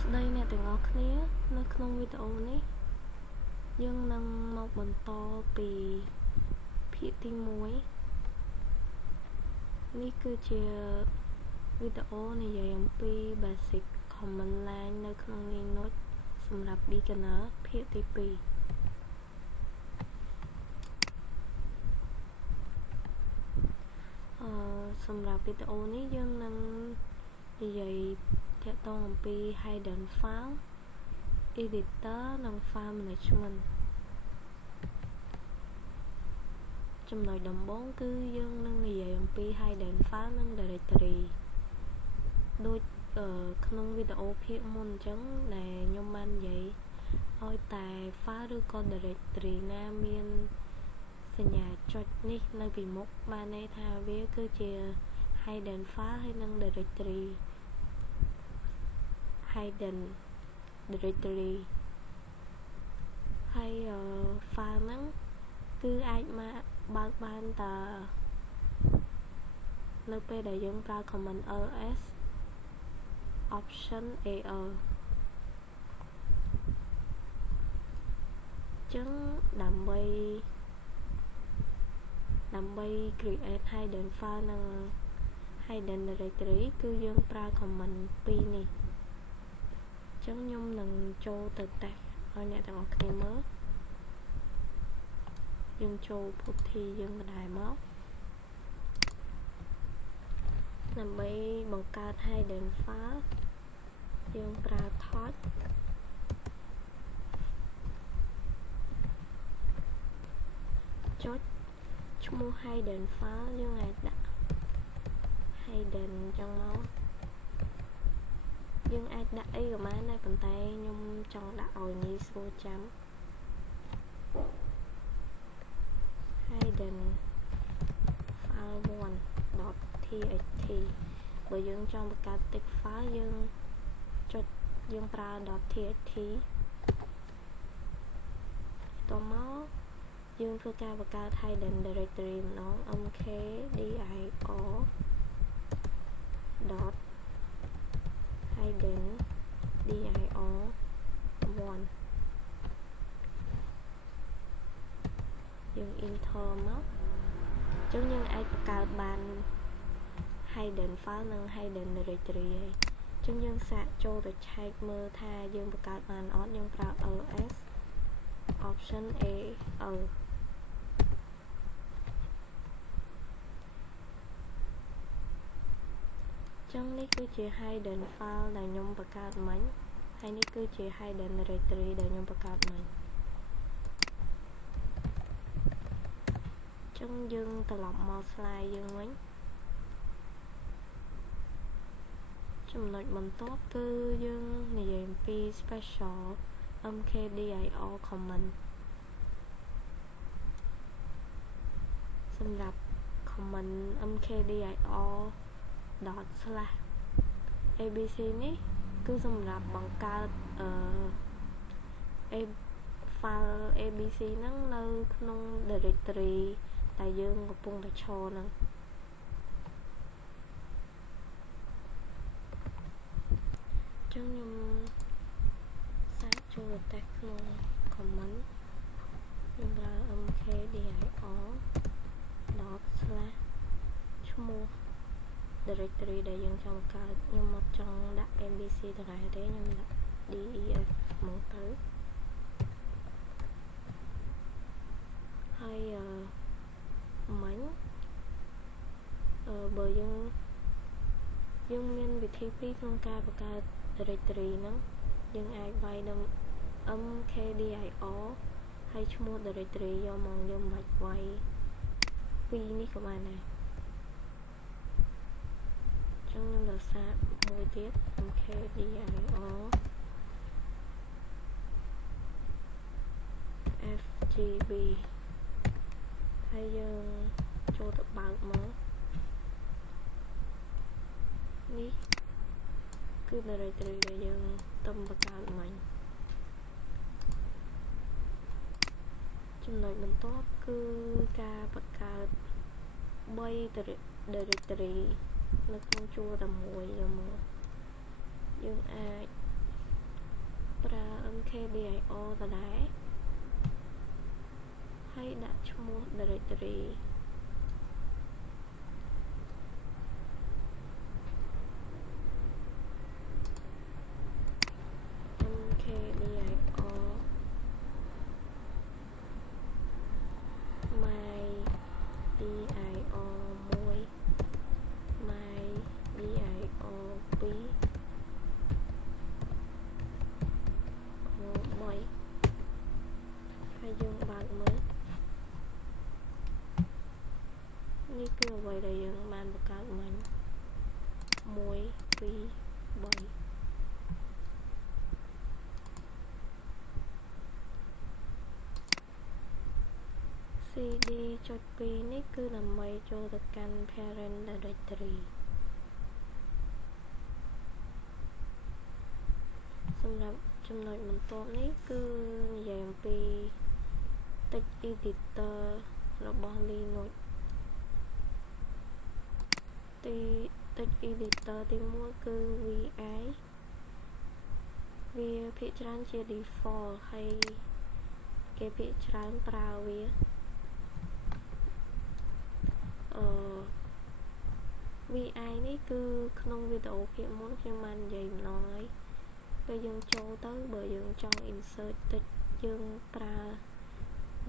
ស្ដីអ្នកទាំងអស់គ្នានៅក្នុងវីដេអូនេះយើងនឹងមកបន្តពីភាគទី1នេះគឺជាវីដេអូនិយាយអំពី basic command line នៅក្នុង Linux សម្រាប់ beginner ភាគទី2សម្រាប់វីដេអូនេះយើងនឹងនិយាយទាក់ទងអំពី hidden file editor និង file management ចំណុចដំបូងគឺយើងនឹងនិយាយអំពី hidden file និង directory ដូចក្នុងវីដេអូភាគមុនអញ្ចឹងដែលខ្ញុំបាននិយាយឲ្យតែ file ឬក៏ directory ណាមានសញ្ញាចុចនេះនៅពីមុខបានន័យថាវាគឺជា hidden file ហើយនិង directory hidden directory ហើយfile ហ្នឹងគឺអាចមកបើកបានតែនៅពេលដែលយើងប្រើ command ls option al ចឹងដើម្បី create hidden file និង hidden directory គឺយើងប្រើ command 2នេះចឹងខ្ញុំនឹងចូលទៅតេស្តឲ្យអ្នកទាំងអស់គ្នាមើលយើងចូល PuTTY យើងបណ្ដាលមកដើម្បីបង្កើត hidden file យើងប្រើ torch ចុចឈ្មោះ hidden file យើងអាចដាក់ hidden ចឹងមកយើងអាចដាក់អីក៏បានដែរប៉ុន្តែខ្ញុំចង់ដាក់ឲ្យងាយស្រួលចាំ hidden file 1.txt បើយើងចង់បង្កើត text file យើងប្រើ .txt តមកយើងធ្វើការបង្កើត hidden directory ម្ដង mkdir hidden dir 1 យើង enter មកចឹងយើងអាចបង្កើតបាន hidden file និង hidden directory ហើយចឹងយើងសាកចូលទៅឆែកមើលថាយើងបង្កើតបានអត់យើងប្រើ ls option al ចឹងនេះគឺជា hidden file ដែលខ្ញុំបង្កើតមិញហើយនេះគឺជា hidden directory ដែលខ្ញុំបង្កើតមិញចឹងយើងត្រឡប់មក slide យើងវិញចំណុចបន្ទាប់គឺយើងនិយាយអំពី special mkdir command សម្រាប់ command mkdir ./abc នេះគឺសម្រាប់បង្កើតfile abc ហ្នឹងនៅក្នុង directory ដែលយើងកំពុងតែឈរហ្នឹងចឹងខ្ញុំសាកចូលទៅតេស្តក្នុង command ខ្ញុំប្រើ mkdir ./ ឈ្មោះ directory ដែលយើងចង់បង្កើតខ្ញុំមកចង់ដាក់ abc ទាំងឯងទេខ្ញុំដាក់ def មកទៅហើយមិញបើយើងមានវិធីពីរក្នុងការបង្កើត directory ហ្នឹងយើងអាចវាយនឹង mkdir ហើយឈ្មោះ directory យកមកយើងមិនបាច់វាយពីរនេះក៏បានដែរចឹងខ្ញុំលើសាកមួយទៀត mkdir fgb ហើយយើងចូលទៅបើកមកនេះគឺ directory ដែលយើងទំបង្កើតមិញចំណុចបន្ទាប់គឺការបង្កើត3 directory នៅក្នុងជួរតែមួយយកមកយើងអាច ប្រើ mkdir ដដែលហើយដាក់ឈ្មោះ directory mkdirហើយយើងបើកមើលនេះគឺអ្វីដែលយើងបានបង្កើតមិញ1 2 3 cd ចុច 2 នេះគឺដើម្បីចូលទៅកាន់ parent directory សម្រាប់ចំណុចបន្ទាប់នេះគឺនិយាយអំពី text editor របស់ Linux text editor ទី1គឺ vi វាភាគច្រើនជា default ហើយគេភាគច្រើនប្រើវាvi នេះគឺក្នុងវីដេអូភាគមុនខ្ញុំបាននិយាយម្ដងហើយពេលយើងចូលទៅបើយើងចង់ insert text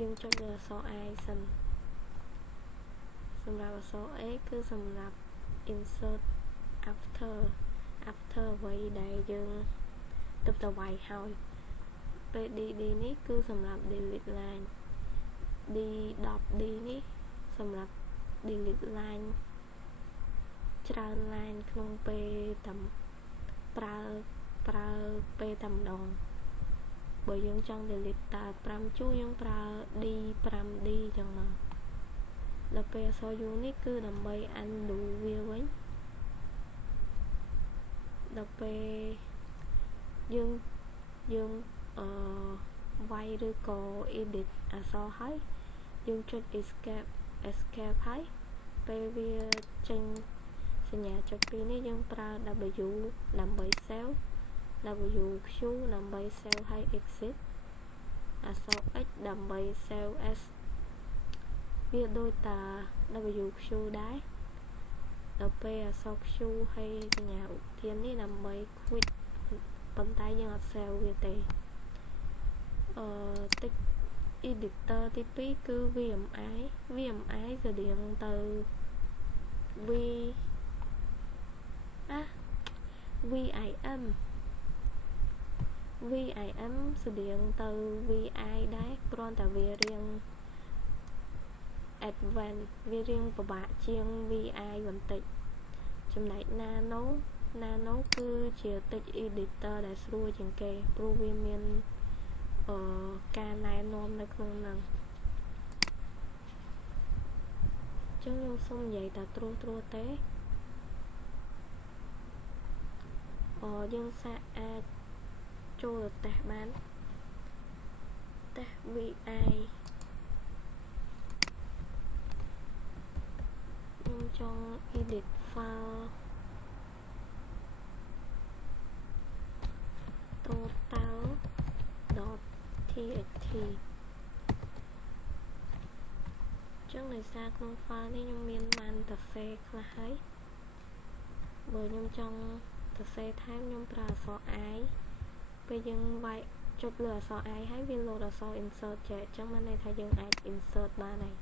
យើងចុចលើអក្សរ I សិនសម្រាប់អក្សរ A គឺសម្រាប់ insert after អ្វីដែលយើងទើបតែវាយហើយពេល dd នេះគឺសម្រាប់ delete line d10d នេះសម្រាប់ delete line ច្រើន line ក្នុងពេលតែប្រើពេលតែម្ដងបើយើងចង់ delete តែ5ជួរយើងប្រើ d5d ចឹងមកដល់ពេលអក្សរ u នេះគឺដើម្បី undo វាវិញដល់ពេលយើងវាយឬក៏ edit អក្សរហើយយើងចុច escape ហើយពេលវាចេញសញ្ញាចុច2នេះយើងប្រើ w ដើម្បី save wq ដើម្បី save ហើយ exit អក្សរ x ដើម្បី save as វាដូចតា wq ដែរដល់ពេលអក្សរ q ហើយសញ្ញាឧទាននេះដើម្បី quit ប៉ុន្តែយើងអត់ save វាទេtext editor ទី2គឺ vmi ស្តៀងទៅ vim ស្តៀងទៅ vi ដែរគ្រាន់តែវារៀង advanced វារៀងពិបាកជាង vi បន្តិចចំណែក nano គឺជា text editor ដែលស្រួលជាងគេព្រោះវាមានការណែនាំនៅក្នុងហ្នឹងចឹងខ្ញុំសូមនិយាយតែត្រួសទេយើងអាចចូលទៅតេស្តបានតេស្ត vi ខ្ញុំចង់ edit file total.txt ចឹងដោយសារក្នុង file នេះខ្ញុំមានបានសរសេរខ្លះហើយបើខ្ញុំចង់សរសេរថែមខ្ញុំប្រើអក្សរ I ពេលយើងវាយចុចលើអក្សរ I ហើយវាលោតអក្សរ insert ចេះអញ្ចឹងមានន័យថាយើងអាច insert បានហើយ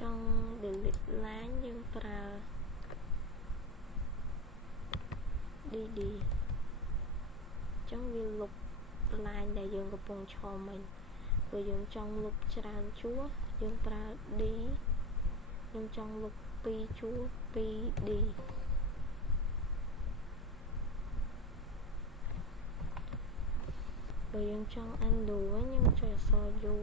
ចង់ delete line យើងប្រើ dd ចឹងវាលុប line ដែលយើងកំពុងឈរមិញបើយើងចង់លុបច្រើនជួរយើងប្រើ d ខ្ញុំចង់លុប2ជួរ 2d បើយើងចង់ undo វិញយើងចុចអក្សរ u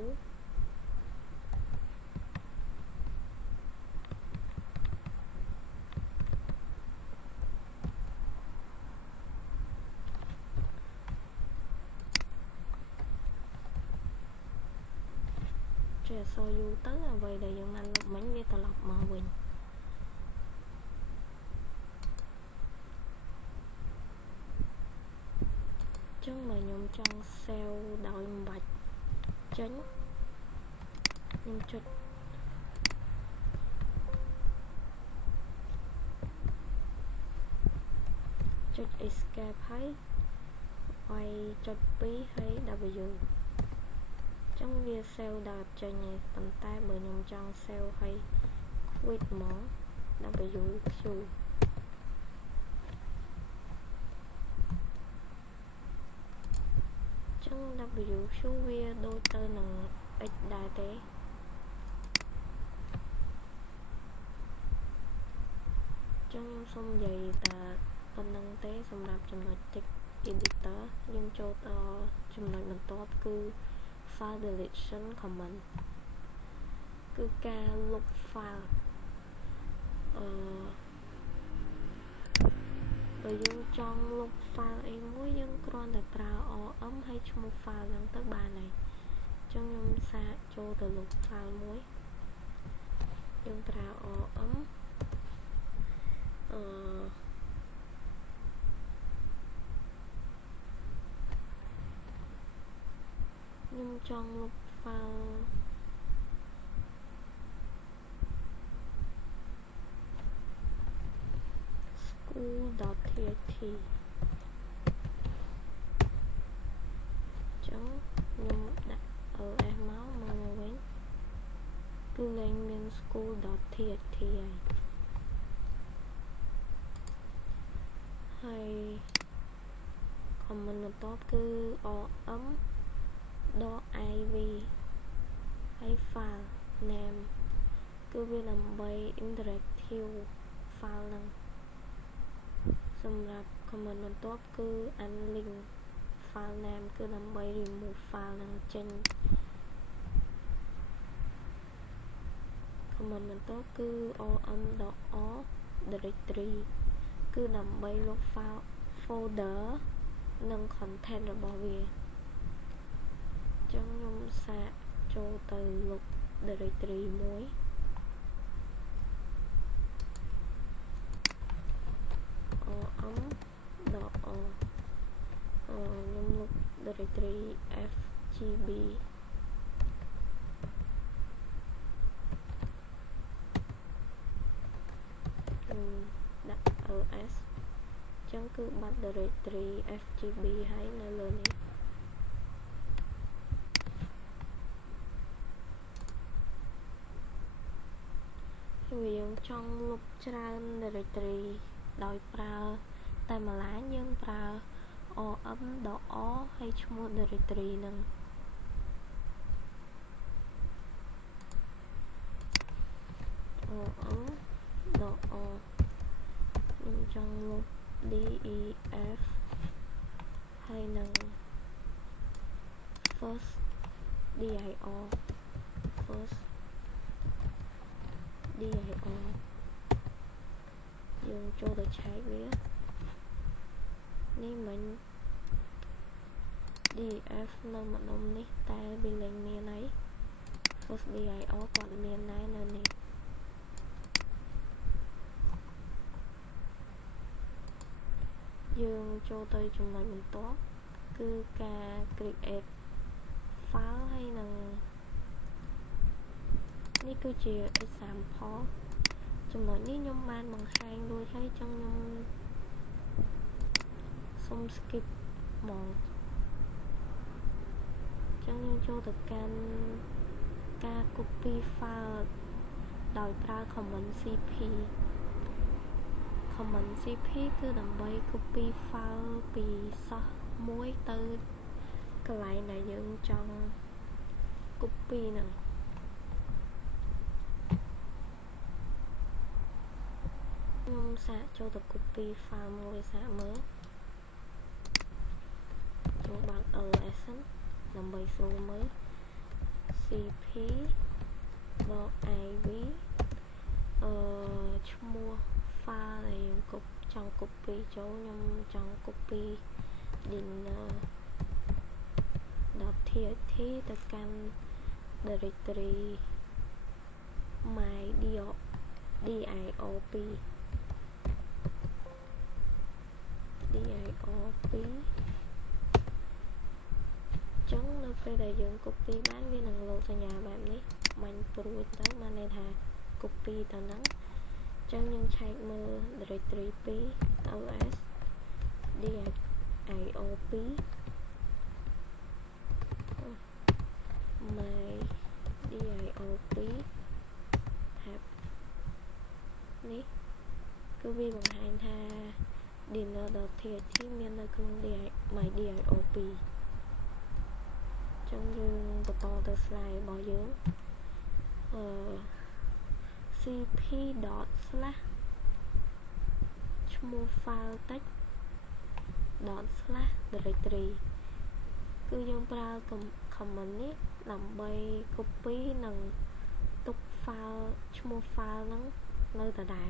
Trẻ so du tới là vậy để dân anh lục mảnh với tà lọc mò bình chân mà nhóm trong cell đội bạch tránh nhóm chụp escape hay quay chụp bí hay W trong việc cell đạp cho nhẹ tầm tay bởi nhóm trong cell hay quit món W Q chân W Q via đôi tơ nâng x đa tế chân nhóm xong dày ta phần năng tế xong đạp trong loại tích editor nhưng cho ta trong loại mình tốt cứ file deletion command cứ ca lục file bởi dương trong lục file em muốn dân con để prao ấm hay cho một file lần tới bà này trong nhóm xa cho từ lục file muối dân prao ấm nhưng trong lục file school.txt chấm nhưng đặt ở em máu mà quên cứ lên miền school.txt hay còn mình top cứ ấm do iv hay file name cứ về làm bay interactive file năng xong là comment mình top cứ unlink file name cứ làm bay remove file năng trên comment mình top cứ o directory cứ làm bay lục file folder nâng content rồi bỏ về trong nhóm xạ cho từ lục directory muối ấm đỏ nhóm lục directory fgb đặt ls chẳng cứ bắt directory fgb hay nơi lên này vì dân trong lục tràn directory đòi pra tại mà lá nhưng pra ấm đỏ hay mua directory nâng ấm đỏ nhưng trong lục def hay nâng first dir first dir dương cho được trái vía nên mình df nâng mặt đông ní ta bị lên miền ấy first dir còn miền này nơi này dương cho tới trong này mình tốt cứ ca create file hay nâng ní cứ chia example trong đó ní nhóm ban bằng hai đôi thấy trong nhóm xong skip một trong nhóm cho được ca copy file đòi ra comment cp cứ đầm bay copy file vì sao muối từ cái lại này dựng trong copy nè nhóm xạ cho được copy file muối xạ mới cho bạn ls làm bài số mới cp iv mua file này cục trong copy chỗ nhóm trong copy định đọc thiệt thì tất cả directory my diop ចឹងនៅពេលដែលយើង copy បានវានឹងលោតសញ្ញាបែបនេះមិនព្រួយទៅបានន័យថា copy ទៅហ្នឹងចឹងយើងឆែកមើល directory 2 ls diop my diop tab នេះគឺវាបង្ហាញថា dinner.txt មាននៅក្នុង my diop ចឹងយើងបន្តទៅ slide របស់យើងcp. slash ឈ្មោះ file text / directory គឺយើងប្រើ command នេះដើម្បី copy និងទុក file ឈ្មោះ file ហ្នឹងនៅដដែល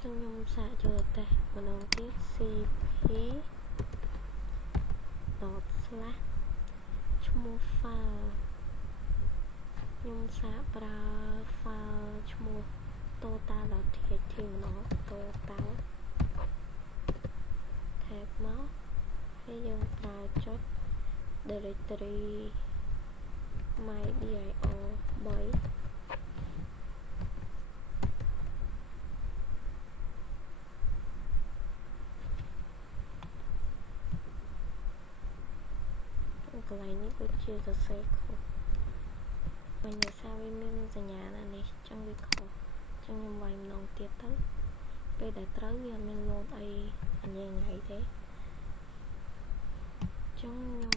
ចឹងខ្ញុំសាកចូលតេស្តម្ដងទៀត cp. slash ឈ្មោះ file ខ្ញុំសាកប្រើ file ឈ្មោះ total.txt ម្ដង total tab មកហើយយើងប្រើចុច directory my diop 3កន្លែងនេះដូចជាសរសេរខុសវិញដោយសារវាមានសញ្ញាណានេះចឹងវាខុសចឹងខ្ញុំវាយម្ដងទៀតទៅពេលដែលត្រូវវាអត់មានលោតអីអញ្ញៃទេចឹងខ្ញុំ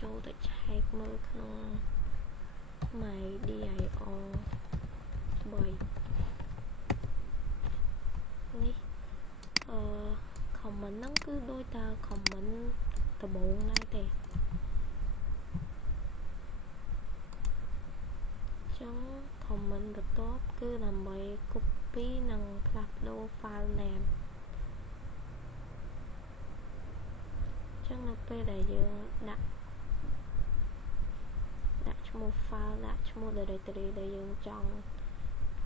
ចូលទៅឆែកមើលក្នុង my diop 3នេះcomment ហ្នឹងគឺដូចតែ comment ដំបូងដែរទេចឹង comment បន្ទាប់គឺដើម្បី copy និងផ្លាស់ប្ដូរ file name ចឹងនៅពេលដែលយើងដាក់ឈ្មោះ file ដាក់ឈ្មោះ directory ដែលយើងចង់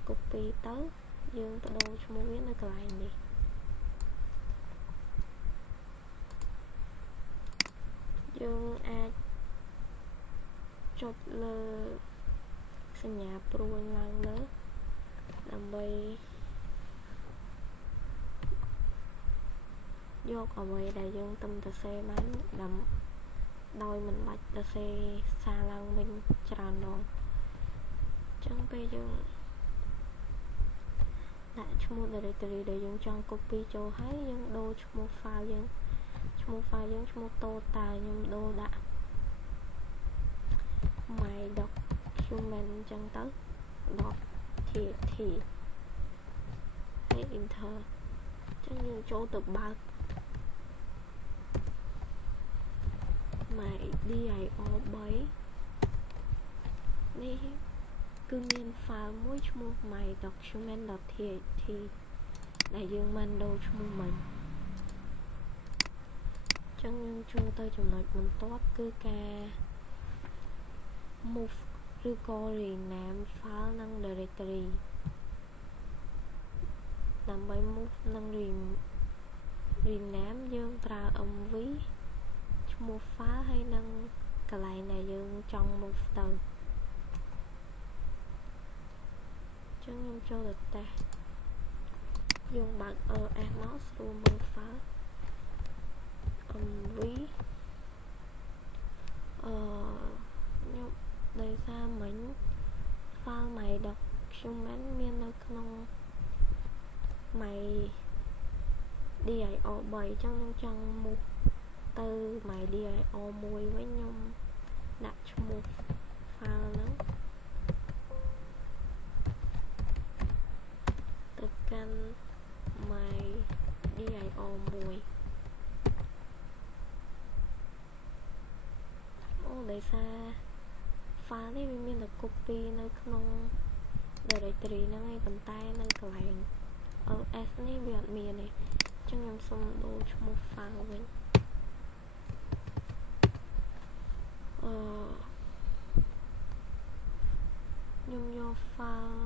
copy ទៅយើងបដូរឈ្មោះវានៅកន្លែងនេះយើងអាចចុចលើសញ្ញាព្រួយឡើងលើដើម្បីយកអ្វីដែលយើងទំសរសេរបានដោយមិនបាច់សរសេរសារឡើងវិញច្រើនដងចឹងពេលយើងដាក់ឈ្មោះ directory ដែលយើងចង់ copy ចូលហើយយើងដូរឈ្មោះ file យើងឈ្មោះ total ខ្ញុំដូរដាក់ my document ចឹងទៅ .txt ហើយ enter ចឹងយើងចូលទៅបើក my diop 3នេះគឺមាន file មួយឈ្មោះ my document.txt ដែលយើងបានដូរឈ្មោះមិញចឹងយើងចូលទៅចំណុចបន្ទាប់គឺការ move ឬក៏ rename file និង directory ដើម្បី move និង rename យើងប្រើ mv ឈ្មោះ file ហើយនិងកន្លែងដែលយើងចង់ move ទៅចឹងខ្ញុំចូលទៅតេស្តយើងបើក ls មកស្រួលមើល file mv ខ្ញុំដោយសារមិញ file my document មាននៅក្នុង my diop 3ចឹងខ្ញុំចង់ move ទៅ my diop 1វិញខ្ញុំដាក់ឈ្មោះ file ហ្នឹងទៅកាន់ my diop 1ដោយសារ file នេះវាមានតែ copy នៅក្នុង directory ហ្នឹងឯងប៉ុន្តែនៅកន្លែង ls នេះវាអត់មានទេ ចឹងខ្ញុំសូមដូរឈ្មោះ file វិញខ្ញុំយក file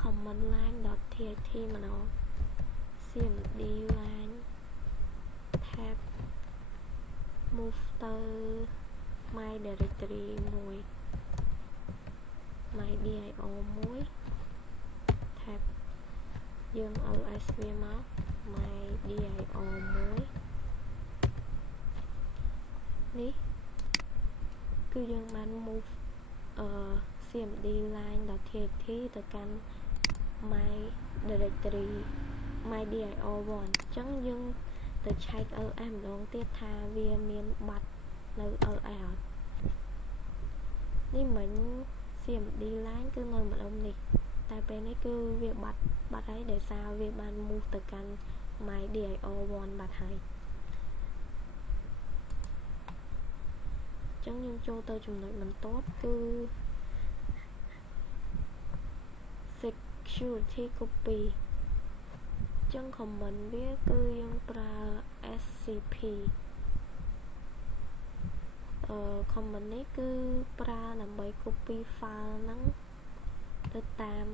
command line.txt ម្ដង cmd line tab move ទៅ my directory មួយ my dir មួយ tab យើង ls វាមក my dir មួយនេះគឺយើងបាន move cmd line.txt ទៅកាន់ my directory my dir1 អញ្ចឹងយើងទៅឆែក ls ម្ដងទៀតថាវាមានបាត់នៅ ls អត់នេះមិញ cmd line គឺនៅម្ដុំនេះតែពេលនេះគឺវាបាត់ហើយដោយសារវាបាន move ទៅកាន់ my dir1 បាត់ហើយអញ្ចឹងយើងចូលទៅចំណុចបន្ទាប់គឺ security copy អញ្ចឹង comment វាគឺយើងប្រើ scp comment នេះគឺប្រើដើម្បី copy file ហ្នឹងទៅតាម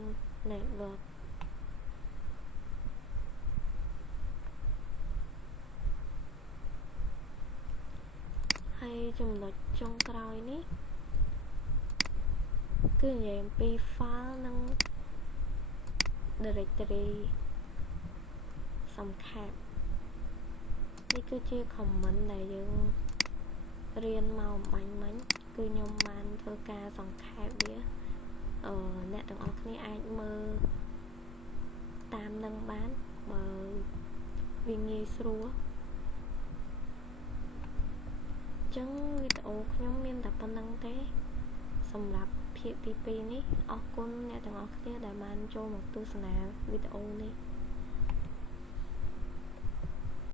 network ហើយចំណុចចុងក្រោយនេះគឺនិយាយអំពី file និង directory សំខាន់នេះគឺជា comment ដែលយើងរៀនមកអំបញ្ញមិញគឺខ្ញុំបានធ្វើការសង្ខេបវាអ្នកទាំងអស់គ្នាអាចមើលតាមនឹងបានបើវាងាយស្រួលអញ្ចឹងវីដេអូខ្ញុំមានតែប៉ុណ្្នឹងទេសម្រាប់ភាគទី2នេះអរគុណអ្នកទាំងអស់គ្នាដែលបានចូលមកទស្សនាវីដេអូនេះ